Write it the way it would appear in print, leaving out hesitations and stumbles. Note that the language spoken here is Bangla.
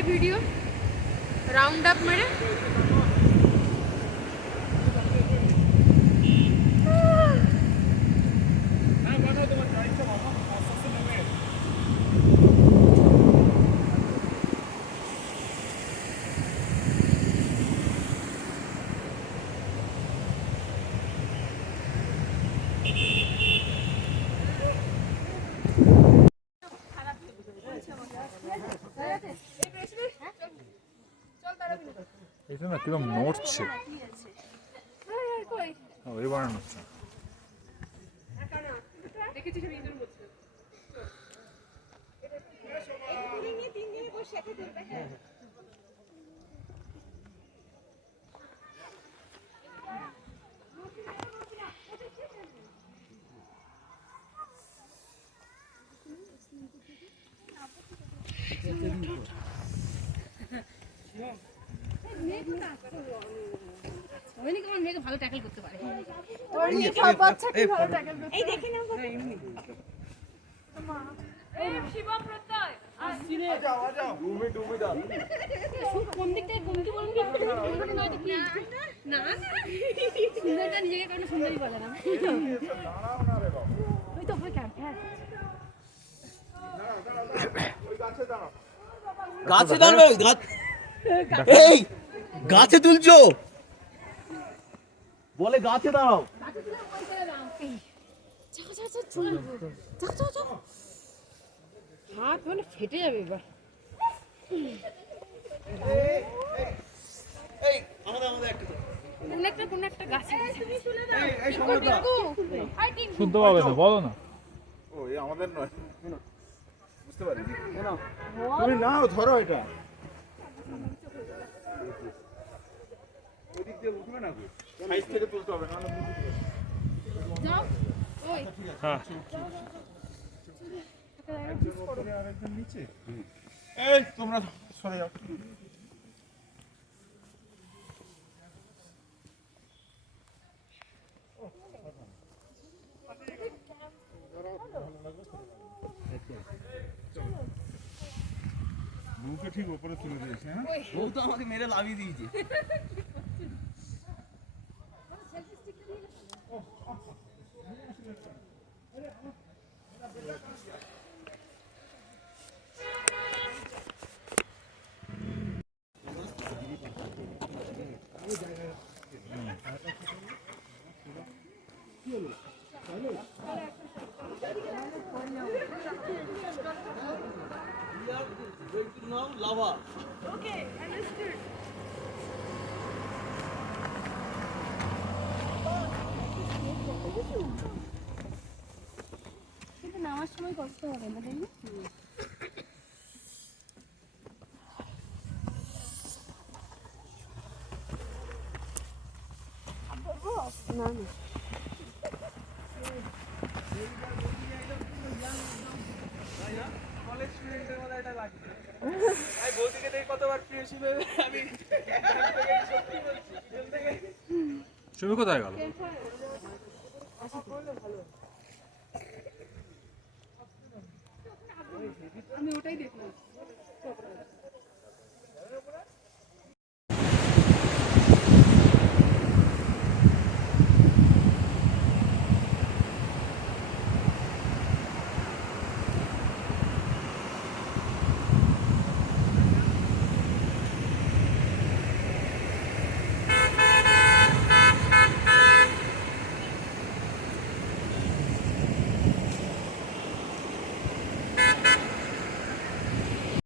চারটে ভিডিও রাউন্ড আপ মেরে এটা না কিরকম নড়ছে এবার নড়ছে ভালো ট্যাকল করতে পারে নিজেকে কোনো সুন্দরী বলে না ওই তো গাছে দাঁড়াবে এই গাছে তুলছো বলে গাছে দাঁড়াও হাত মানে ফেটে যাবে এবার কোন একটা গাছে শুনতে পাবে তো বলো না ও এই আমাদের নয় বুঝতে পারি তুমি নাও ধরো এটা ওদিক দিয়ে উঠবে না সাইড থেকে তুলতে হবে নাহলে যাও ওই হ্যাঁ আরেকজন নিচে এই তোমরা সরে যাও মুখে ঠিক উপরে তুলে দিয়েছে হ্যাঁ বউ তো আমাকে মেরে লাভিয়ে দিয়েছে লাভা Okay, understood. কিন্তু নামার সময় কষ্ট হবে না তাই না না না কলেজ স্টুডেন্টের মতো এটা লাগছে আমি বৌদিকে দেখে কতবার প্রিয় ছিল আমি সত্যি বলছি পিছন থেকে তুমি কোথায় গেল আমি ওটাই দেখলাম